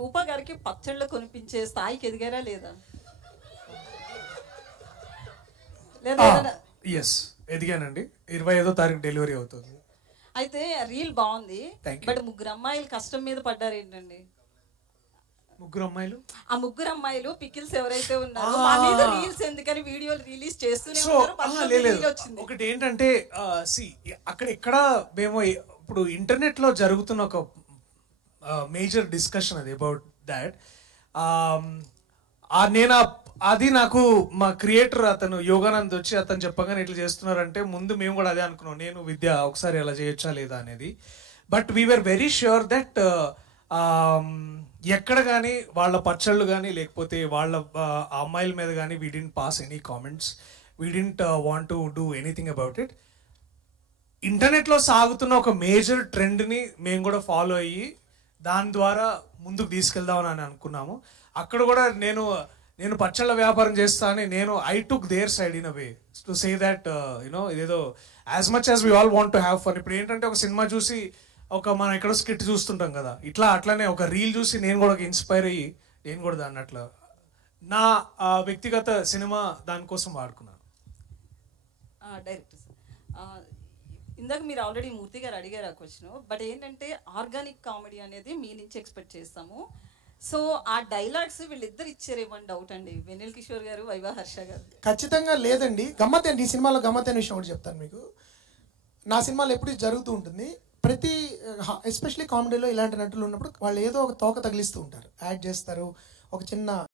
రూపా గారికి పచ్చళ్ళు కొనిపించే స్థాయికి ఎదిగారా లేదా? ఎస్, ఎదిగానండి. 25వ తారీఖు డెలివరీ అవుతుంది. అయితే రీల్ బాగుంది, బట్ ముగ్గురు అమ్మాయిలు కష్టం మీద పడ్డారు ఏంటండి? ముగ్గురు అమ్మాయిలు, ఆ ముగ్గురు అమ్మాయిలు పికిల్స్ ఎవరైతే ఉన్నారో మా మీద రీల్స్ ఎందుకని వీడియోలు రిలీజ్ చేస్తూనే ఉన్నారు. ఒకటి ఏంటంటే అక్కడ ఇక్కడ మేము ఇప్పుడు ఇంటర్నెట్ లో జరుగుతున్న ఒక మేజర్ డిస్కషన్ అది అబౌట్ దాట్. నేను అది నాకు మా క్రియేటర్ అతను యోగానంద్ వచ్చి అతను చెప్పగానే ఇట్లా చేస్తున్నారంటే ముందు మేము కూడా అదే అనుకున్నాం, నేను విద్య ఒకసారి అలా చేయొచ్చా లేదా అనేది. But we are very sure that ఎక్కడ కానీ వాళ్ళ పచ్చళ్ళు కానీ లేకపోతే వాళ్ళ అమ్మాయిల మీద కానీ we didn't pass any comments, we didn't want to do anything about it. ఇంటర్నెట్లో సాగుతున్న ఒక మేజర్ ట్రెండ్ని మేము కూడా ఫాలో అయ్యి దాని ద్వారా ముందుకు తీసుకెళ్దామని అనుకున్నాము. అక్కడ కూడా నేను పచ్చళ్ళ వ్యాపారం చేస్తా అని I took their side in a way to say that you know ఇదేదో as much as we all want to have fun. ఇప్పుడు ఏంటంటే ఒక సినిమా చూసి మనం ఎక్కడో స్కిట్ చూస్తుంటాం కదా, అట్లానే ఒక రీల్ చూసి నేను కూడా ఇన్స్పైర్ అయ్యి నేను కూడా దాన్ని అట్లా నా వ్యక్తిగత సినిమా దానికోసం వాడుకున్నాను. డైరెక్టర్ సార్, ఇందాక మీరు ఆల్రెడీ మూర్తి గారు అడిగారు ఆ క్వశ్చన్, బట్ ఏంటంటే ఆర్గానిక్ కామెడీ అనేది మీ నుంచి ఎక్స్పెక్ట్ చేస్తాము. సో ఆ డైలాగ్స్ వీళ్ళిద్దరు ఇచ్చారేమని డౌట్ అండి, వెన్నెల కిషోర్ గారు, వైవా హర్ష గారు. ఖచ్చితంగా లేదండి. గమ్మత్ అండి, ఈ సినిమాలో గమ్మత్ అనే విషయం ఒకటి చెప్తాను మీకు. నా సినిమాలో ఎప్పుడు జరుగుతూ ఉంటుంది, ప్రతి ఎస్పెషలీ కామెడీలో ఇలాంటి నటులు ఉన్నప్పుడు వాళ్ళు ఏదో ఒక తోక తగిలిస్తూ ఉంటారు, యాడ్ చేస్తారు, ఒక చిన్న